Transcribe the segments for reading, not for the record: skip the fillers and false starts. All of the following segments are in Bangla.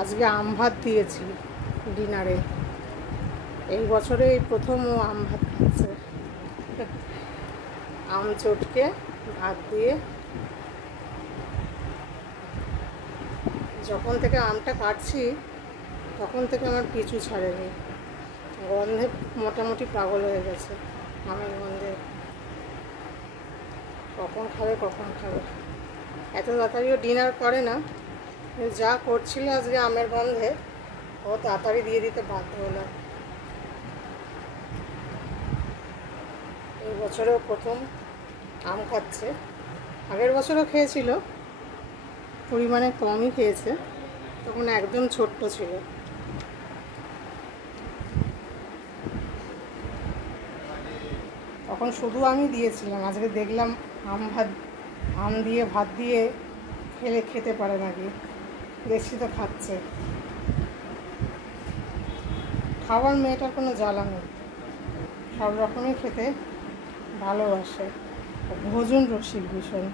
আজকে আম ভাত দিয়েছি ডিনারে। এই বছরে এই প্রথম ও আম ভাত খাচ্ছে। আম চটকে ভাত দিয়ে। যখন থেকে আমটা কাটছি তখন থেকে আমার পিছু ছাড়েনি, গন্ধে মোটামুটি পাগল হয়ে গেছে। আমের গন্ধে কখন খাবে কখন খাবে। এত তাড়াতাড়িও ডিনার করে না, যা করছিল আজকে আমের গন্ধে ও তাড়াতাড়ি দিয়ে দিতে বাধ্য হলাম। এই বছরেও প্রথম আম খাচ্ছে। আগের বছরও খেয়েছিল, পরিমাণে কমই খেয়েছে, তখন একদম ছোট্ট ছিল। তখন শুধু আমি দিয়েছিলাম, আজকে দেখলাম আম দিয়ে ভাত দিয়ে খেতে পারে নাকি, দেখছি তো খাচ্ছে। খাবার মেয়েটার কোনো জ্বালা নেই, সব রকমই খেতে ভালোবাসে, ভোজন রসিক ভীষণ।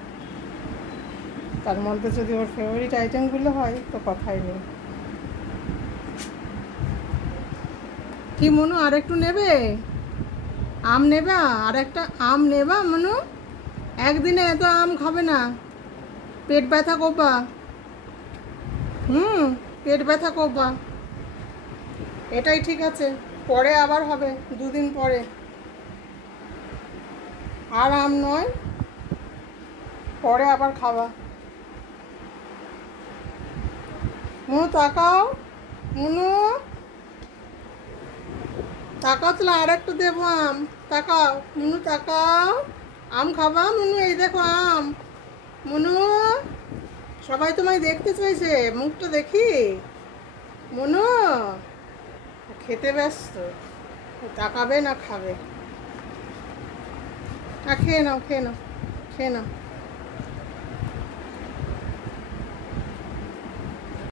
তার মধ্যে যদি ওর ফেভারিট আইটেমগুলো হয় তো কথাই নেই। কি মনু, আর একটু নেবে? আম নেবা? আর একটা আম নেবা মনু? একদিনে এত আম খাবে না, পেট ব্যথা করবা। পেট ব্যথা করবা। এটাই ঠিক আছে, পরে আবার হবে, দুদিন পরে। আর আম নয়, পরে আবার খাবা। মনু তাকাও, মনু তাকাও, তাহলে আর একটু দেবো আম। তাকাও মনু, তাকাও, আম খাবা মনু? এই দেখো আম। মনু, সবাই তোমায় দেখতে চাইছে, মুখটা দেখি। মনু খেতে ব্যস্ত, তাকাবে না খাবে। খেয়ে নাও, খেয়ে নাও, খেয়ে নাও।